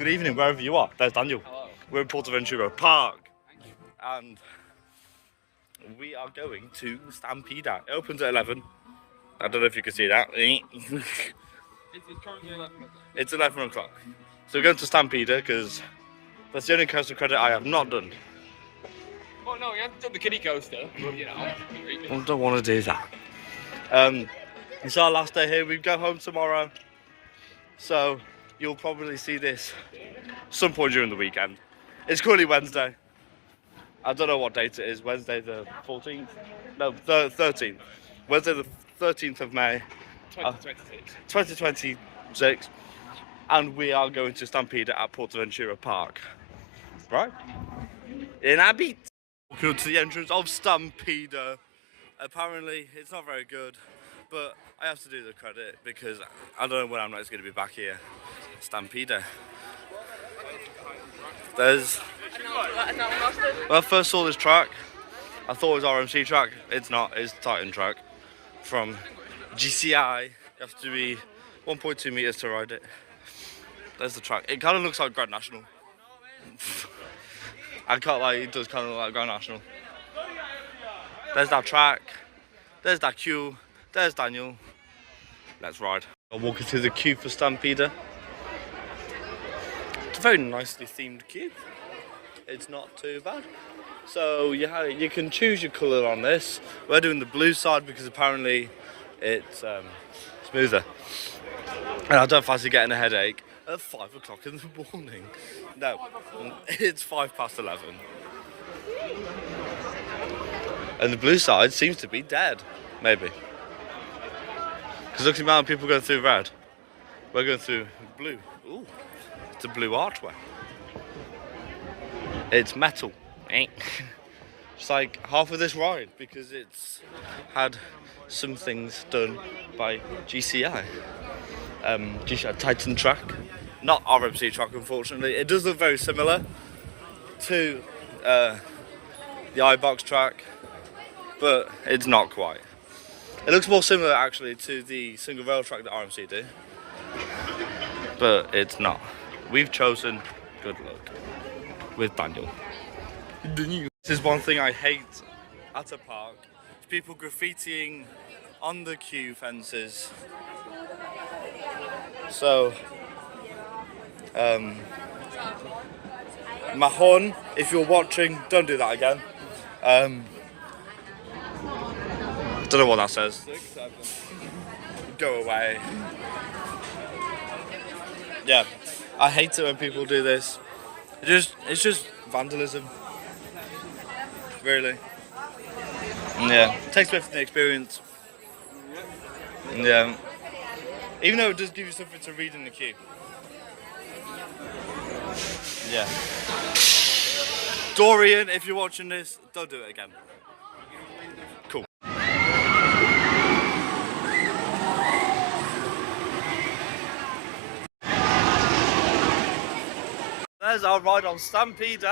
Good evening, wherever you are. There's Daniel. Hello. We're in Portaventura Park. And we are going to Stampeder. It opens at 11. I don't know if you can see that. It's currently 11 o'clock. It's 11 o'clock. So we're going to Stampeder because that's the only coaster credit I have not done. Oh no, you haven't done the kiddie coaster, but you know. I don't want to do that. It's our last day here. We go home tomorrow. So you'll probably see this some point during the weekend. It's currently Wednesday. I don't know what date it is. Wednesday the 14th? No, 13th. Wednesday the 13th of May. 2026. And we are going to Stampede at Portaventura Park. Right? In Abbey. Welcome to the entrance of Stampede. Apparently it's not very good, but I have to do the credit because I don't know when I'm next going to be back here. Stampede. There's... When I first saw this track, I thought it was RMC track. It's not, it's Titan track from GCI. You have to be 1.2 meters to ride it. There's the track. It kind of looks like Grand National. I can't lie, it does kind of look like Grand National. There's that track. There's that queue. There's Daniel. Let's ride. I'm walking through the queue for Stampede. It's a very nicely themed queue. It's not too bad. So you can choose your colour on this. We're doing the blue side because apparently it's smoother. And I don't fancy getting a headache at 5 o'clock in the morning. No, it's 11:05. And the blue side seems to be dead, maybe. Because look at the amount of people going through red. We're going through blue. Ooh, it's a blue archway. It's metal. It's like half of this ride because it's had some things done by GCI. GCI Titan track. Not RMC track, unfortunately. It does look very similar to the iBox track, but it's not quite. It looks more similar actually to the single rail track that RMC do, but it's not. We've chosen good luck with Daniel. This is one thing I hate at a park. It's people graffitiing on the queue fences. So, Mahon, if you're watching, don't do that again. Don't know what that says. Go away. Yeah, I hate it when people do this. It's just vandalism. Really. Yeah, takes away from the experience. Yeah. Even though it does give you something to read in the queue. Yeah. Dorian, if you're watching this, don't do it again. Cool. There's our ride on Stampede.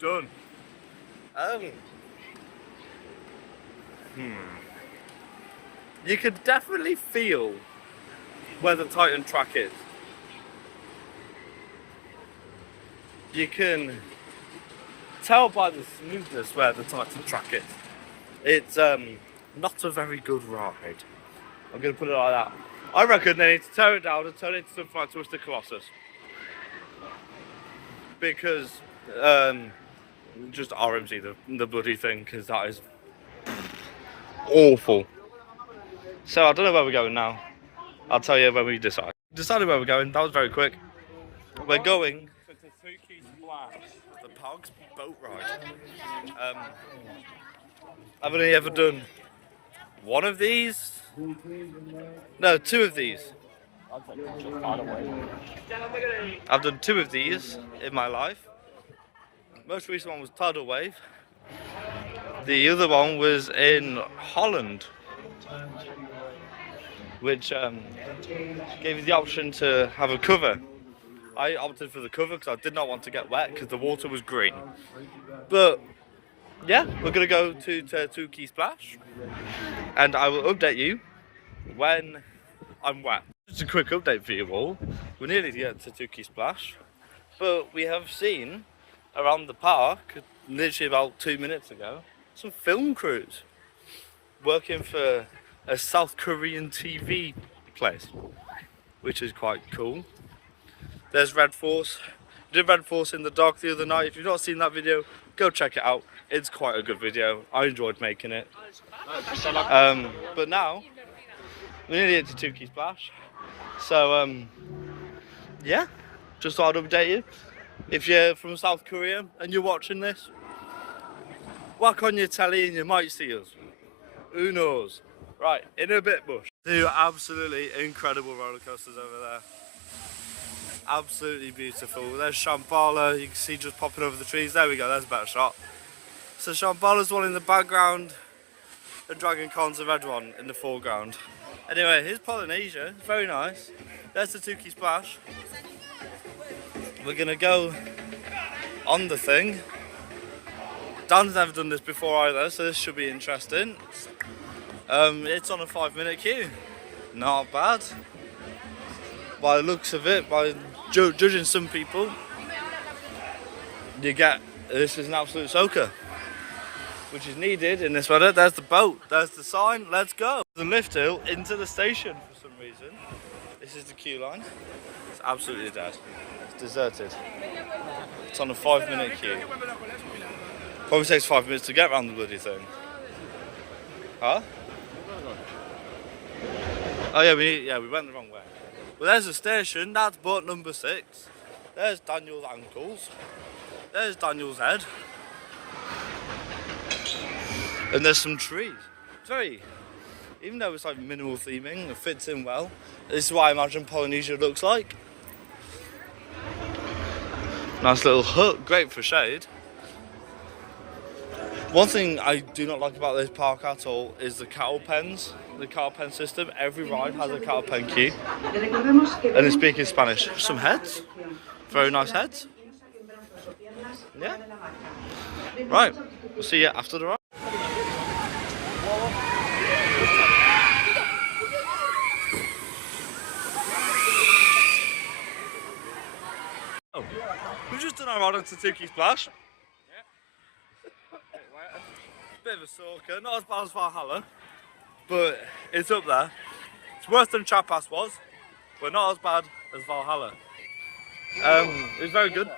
Done. You can definitely feel where the Titan track is. You can tell by the smoothness where the Titan track is. It's not a very good ride. I'm going to put it like that. I reckon they need to tear it down and turn it into something like Twisted Colossus. Because just RMC the bloody thing, because that is awful. So I don't know where we're going now. I'll tell you when we decide. Decided where we're going. That was very quick. We're going to the Pog's boat ride. I've only ever done one of these. No, two of these. I've done two of these in my life. Most recent one was Tidal Wave. The other one was in Holland, which gave you the option to have a cover. I opted for the cover because I did not want to get wet because the water was green. But yeah, we're going to go to Tuki Splash and I will update you when I'm wet. Just a quick update for you all. We're nearly to get to Tuki Splash, but we have seen around the park, literally about 2 minutes ago, some film crews working for a South Korean TV place, which is quite cool. There's Red Force. We did Red Force in the dark the other night. If you've not seen that video, go check it out. It's quite a good video. I enjoyed making it. But now, we're nearly at Tuki Splash. So, yeah, just thought I'd update you. If you're from South Korea and you're watching this, whack on your telly and you might see us. Who knows? Right, in a bit, Bush. Two absolutely incredible roller coasters over there. Absolutely beautiful. There's Shambhala, you can see just popping over the trees. There we go, there's a better shot. So Shambhala's one in the background, and Dragon Con's the red one in the foreground. Anyway, here's Polynesia, very nice. There's the Tuki Splash. We're gonna go on the thing. Dan's never done this before either, so this should be interesting. It's on a 5-minute queue. Not bad. By the looks of it, by judging some people, this is an absolute soaker, which is needed in this weather. There's the boat, there's the sign, let's go. The lift hill into the station for some reason. This is the queue line. It's absolutely dead. It's deserted. It's on a 5-minute queue. Probably takes 5 minutes to get around the bloody thing. Huh? Oh yeah, we went the wrong way. Well, there's the station. That's boat number 6. There's Daniel's ankles. There's Daniel's head. And there's some trees. It's very, even though it's like minimal theming, it fits in well. This is what I imagine Polynesia looks like. Nice little hut, great for shade. One thing I do not like about this park at all is the cattle pens. The cattle pen system. Every ride has a cattle pen queue. And they speak in Spanish. Some heads. Very nice heads. Yeah. Right. We'll see you after the ride. Oh, we've just done our ride onto Tuki Splash. Bit of a soaker, not as bad as Valhalla, but it's up there. It's worse than Chapas was, but not as bad as Valhalla. It was very good.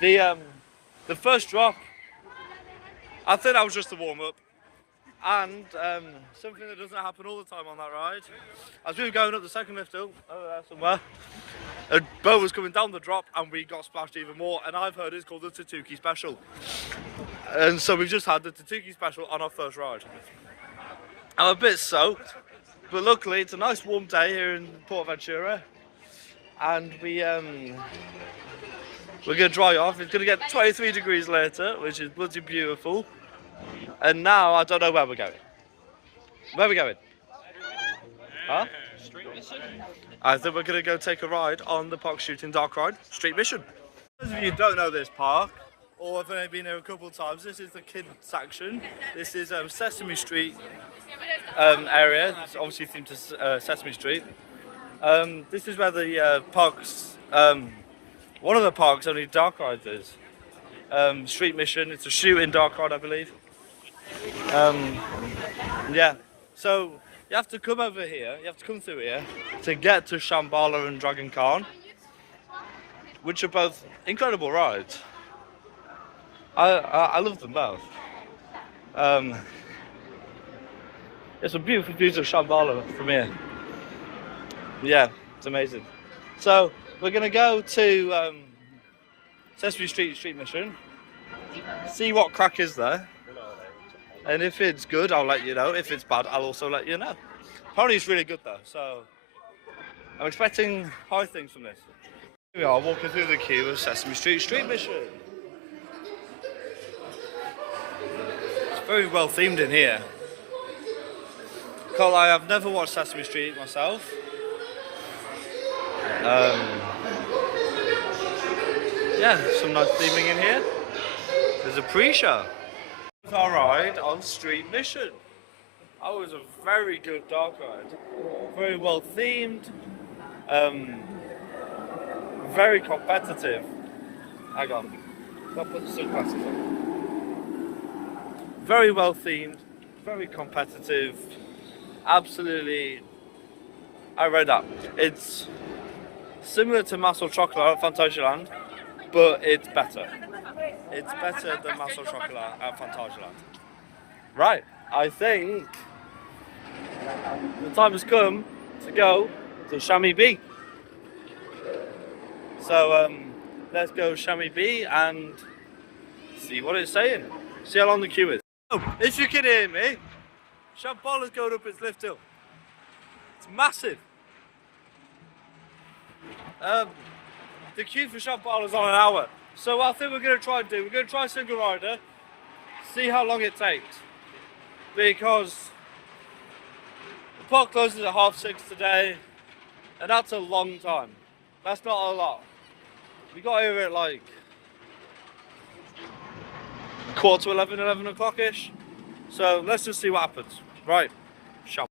The first drop, I think that was just a warm up, and something that doesn't happen all the time on that ride. As we were going up the second lift hill, over there somewhere, a boat was coming down the drop and we got splashed even more, and I've heard it's called the Tuki Special. And so we've just had the Tuki Special on our first ride. I'm a bit soaked, but luckily it's a nice warm day here in Portaventura, and we're gonna dry off. It's gonna get 23 degrees later, which is bloody beautiful. And now I don't know where we're going. Where are we going? Huh? I think we're going to go take a ride on the Park Shooting Dark Ride Street Mission. For those of you who don't know this park, or have only been here a couple of times, this is the kids section. This is Sesame Street area. It's obviously themed to Sesame Street. This is where the park's, one of the park's only dark rides is. Street Mission, it's a shooting dark ride, I believe. Yeah, so you have to come over here, you have to come through here to get to Shambhala and Dragon Con, which are both incredible rides. I love them both. There's some beautiful views of Shambhala from here. Yeah, it's amazing. So we're gonna go to Sesame Street Mission, see what crack is there. And if it's good, I'll let you know. If it's bad, I'll also let you know. Apparently it's really good though, so I'm expecting high things from this. Here we are, walking through the queue of Sesame Street Mission. It's very well themed in here. Can't lie, I've never watched Sesame Street myself. Yeah, some nice theming in here. There's a pre-show. Our ride on Street Mission. That was a very good dark ride. Very well themed. Very competitive. Hang on. I'll put the sunglasses on. Very well themed. Very competitive. Absolutely. I read that. It's similar to Muscle Chocolate at Fantasyland, but it's better. It's better than Muscle Chocolate at Fantasyland. Right, I think the time has come to go to Chamois B. So let's go Chamois B and see what it's saying. See how long the queue is. Oh, if you can hear me, Shambhala's going up its lift hill. It's massive. The queue for Shambhala is on an hour. So what I think we're going to try and do, we're going to try single rider, see how long it takes. Because the park closes at 6:30 today, and that's a long time. That's not a lot. We got here at like 11:15, 11 o'clock-ish. So let's just see what happens. Right, shop.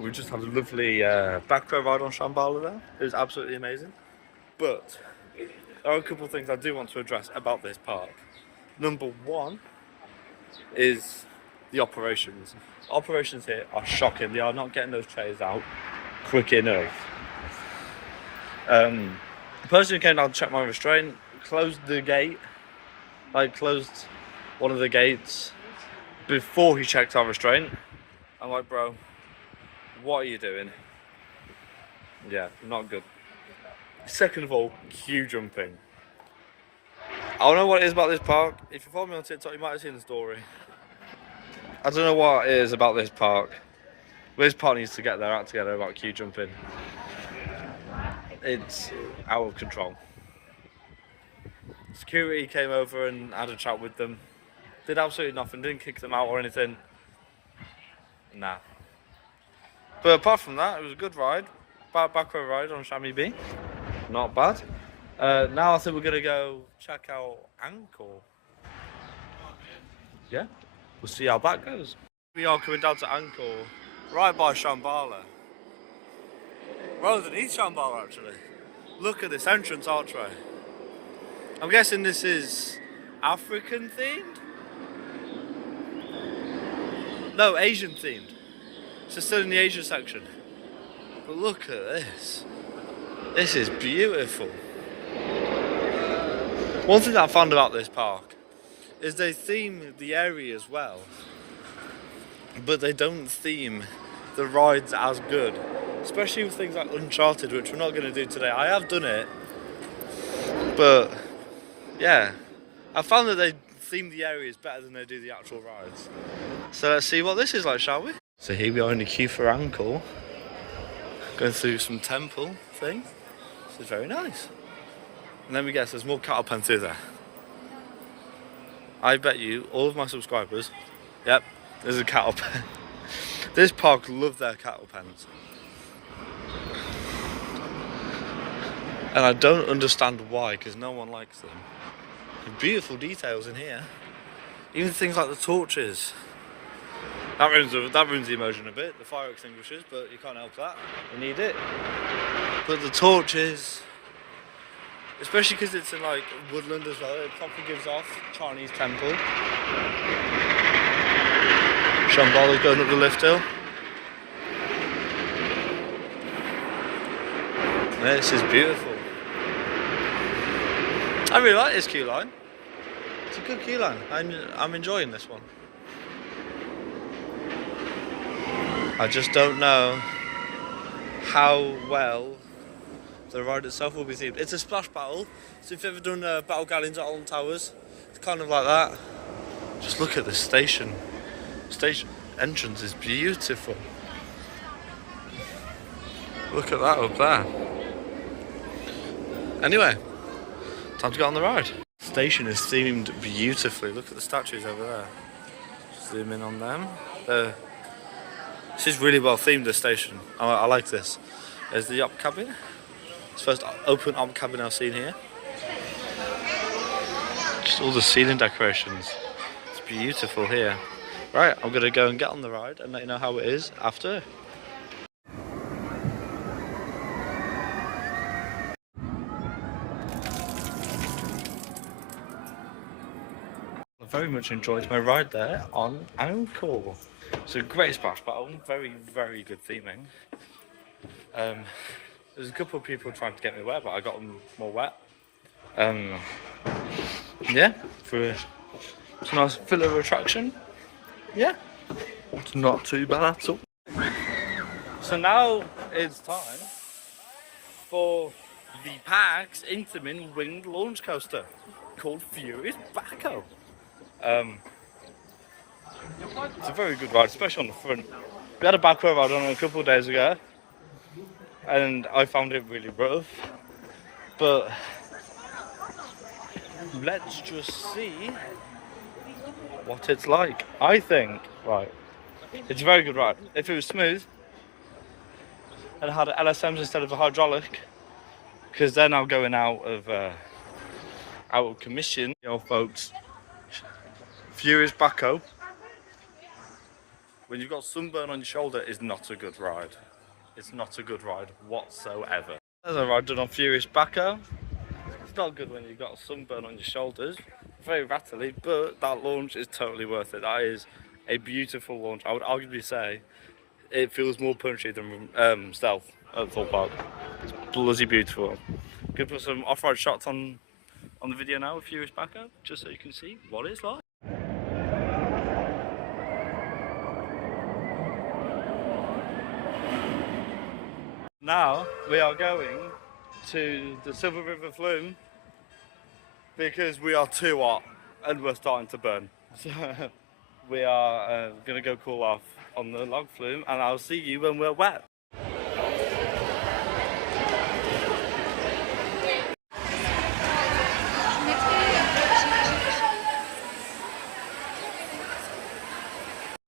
We just had a lovely back row ride on Shambhala there. It was absolutely amazing. But there are a couple of things I do want to address about this park. Number one is the operations. Operations here are shocking. They are not getting those trays out quick enough. The person who came down to check my restraint closed the gate, closed one of the gates before he checked our restraint. I'm like, bro, what are you doing? Yeah, not good. Second of all, queue jumping. I don't know what it is about this park. If you follow me on TikTok, you might have seen the story. I don't know what it is about this park. This park needs to get their act together about queue jumping. It's out of control. Security came over and had a chat with them. Did absolutely nothing, didn't kick them out or anything. Nah. But apart from that, it was a good ride. Back row ride on Chamois B. Not bad. Now I think we're going to go check out Angkor. Yeah, we'll see how that goes. We are coming down to Angkor, right by Shambhala. Right underneath Shambhala, actually. Look at this entrance archway. I'm guessing this is African themed? No, Asian themed. It's still in the Asian section. But look at this. This is beautiful. One thing that I found about this park is they theme the area as well, but they don't theme the rides as good, especially with things like Uncharted, which we're not going to do today. I have done it, but yeah, I found that they theme the areas better than they do the actual rides. So let's see what this is like, shall we? So here we are in the queue for Angkor, going through some temple thing. This is very nice. And then we guess there's more cattle pen through there. I bet you all of my subscribers, yep, there's a cattle pen. This park love their cattle pens. And I don't understand why, because no one likes them. There's beautiful details in here. Even things like the torches. That ruins the emotion a bit, the fire extinguishers, but you can't help that. You need it. But the torches, especially because it's in like woodland as well, it probably gives off Chinese temple. Shambhala's going up the lift hill. This is beautiful. I really like this queue line. It's a good queue line. I'm enjoying this one. I just don't know how well the ride itself will be themed. It's a splash battle, so if you've ever done Battle Galleons at Alton Towers, it's kind of like that. Just look at the station. Station entrance is beautiful. Look at that up there. Anyway, time to get on the ride. The station is themed beautifully. Look at the statues over there. Zoom in on them. This is really well themed, this station. I like this. There's the op cabin. It's the first open op cabin I've seen here. Just all the ceiling decorations. beautiful here. Right, I'm gonna go and get on the ride and let you know how it is after. I very much enjoyed my ride there on Encore. It's a great splash battle, very, very good theming. There's a couple of people trying to get me wet, but I got them more wet. Yeah, it's a nice filler attraction. Yeah, it's not too bad at all. So now it's time for the Park's Intamin winged launch coaster called Furious Bacco. It's a very good ride, especially on the front. We had a back row ride on it a couple of days ago, and I found it really rough. But let's just see what it's like. I think, right, it's a very good ride. If it was smooth and had LSMs instead of a hydraulic, because they're now going out of commission. Yo, folks, Furious Bacco, when you've got sunburn on your shoulder, is not a good ride. It's not a good ride whatsoever. There's a ride done on Furious Bacco. It's not good when you've got sunburn on your shoulders. Very rattly, but that launch is totally worth it. That is a beautiful launch. I would arguably say it feels more punchy than Stealth at Thorpe Park. It's bloody beautiful. I'm gonna put some off-road shots on the video now with Furious Bacco, just so you can see what it's like. Now we are going to the Silver River Flume because we are too hot and we're starting to burn. So we are going to go cool off on the log flume, and I'll see you when we're wet.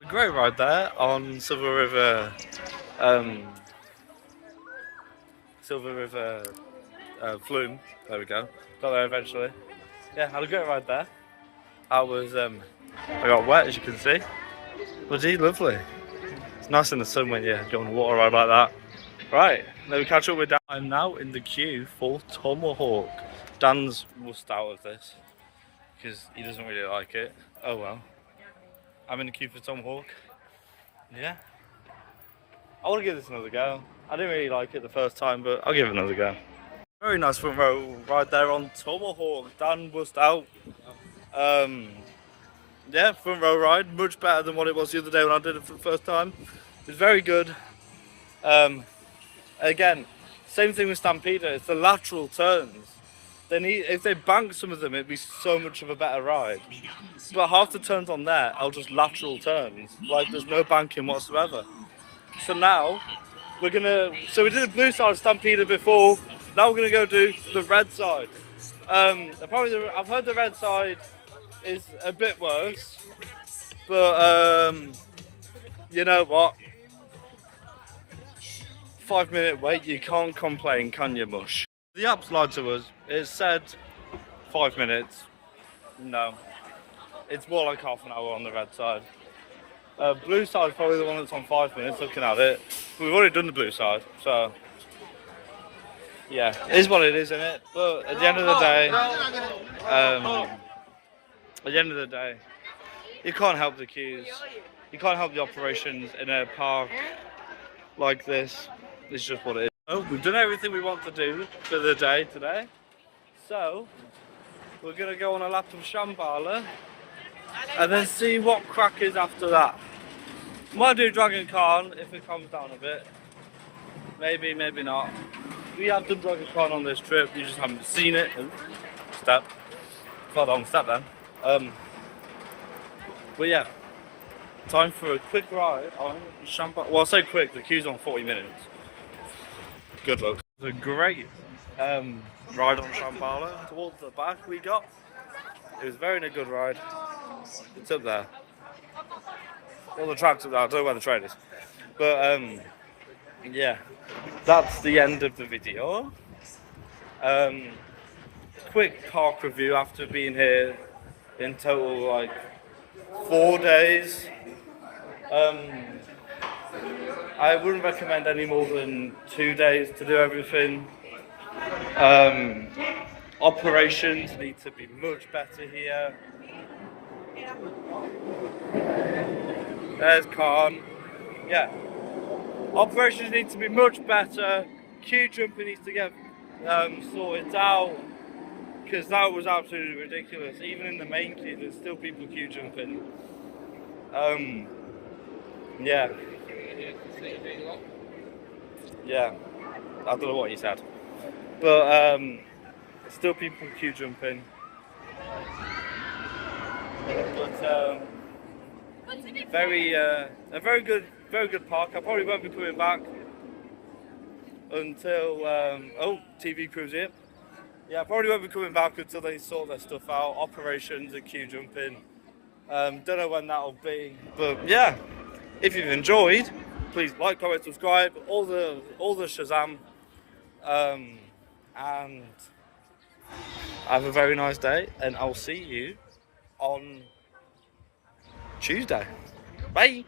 A great ride there on Silver River Flume. There we go. Got there eventually. Yeah, had a great ride there. I got wet, as you can see. Bloody lovely. It's nice in the sun when you go on a water ride like that. Right, then we catch up with Dan. I'm now in the queue for Tomahawk. Dan's mussed out of this because he doesn't really like it. Oh well. I'm in the queue for Tomahawk. Yeah. I want to give this another go. I didn't really like it the first time, but I'll give it another go. Very nice front row ride there on Tomahawk. Dan bussed out. Yeah, front row ride, much better than what it was the other day when I did it for the first time. It was very good. Again, same thing with Stampeder, it's the lateral turns. If they bank some of them, it'd be so much of a better ride. But half the turns on there are just lateral turns, like there's no banking whatsoever. So now, we did the blue side of Stampeder before, now we're gonna go do the red side. I've heard the red side is a bit worse, but you know what? 5-minute wait, you can't complain, can you, mush? The app lied to us. It said 5 minutes. No, it's more like half an hour on the red side. Blue side is probably the one that's on 5 minutes. Looking at it, we've already done the blue side, so yeah, it is what it is, isn't it? But at the end of the day, you can't help the queues. You can't help the operations in a park like this. It's just what it is. Oh, we've done everything we want to do for the day today. So, we're going to go on a lap of Shambhala and then see what crack is after that. Might do Dragon Khan if it calms down a bit. Maybe, maybe not. We have done Dragon Khan on this trip, you just haven't seen it. Step. Fell down step then. But yeah, time for a quick ride on Shambhala. Well, I say quick, the queue's on 40 minutes. Good luck. It's a great ride on Shambhala. Towards the back we got. It was very good ride. It's up there. All the tracks up there, I don't know where the train is. But yeah, that's the end of the video. Quick park review after being here in total like 4 days. I wouldn't recommend any more than 2 days to do everything. Operations need to be much better here. There's Khan. Yeah. Operations need to be much better. Queue jumping needs to get sorted out, because that was absolutely ridiculous. Even in the main queue, there's still people queue jumping. Yeah. Yeah. I don't know what you said, but still people queue jumping. But a very good park. I probably won't be coming back until TV crew's here. Yeah, I probably won't be coming back until they sort their stuff out. Operations and queue jumping. Don't know when that'll be, but yeah. If you've enjoyed, please like, comment, subscribe. All the Shazam, and have a very nice day. And I'll see you on Tuesday. Bye.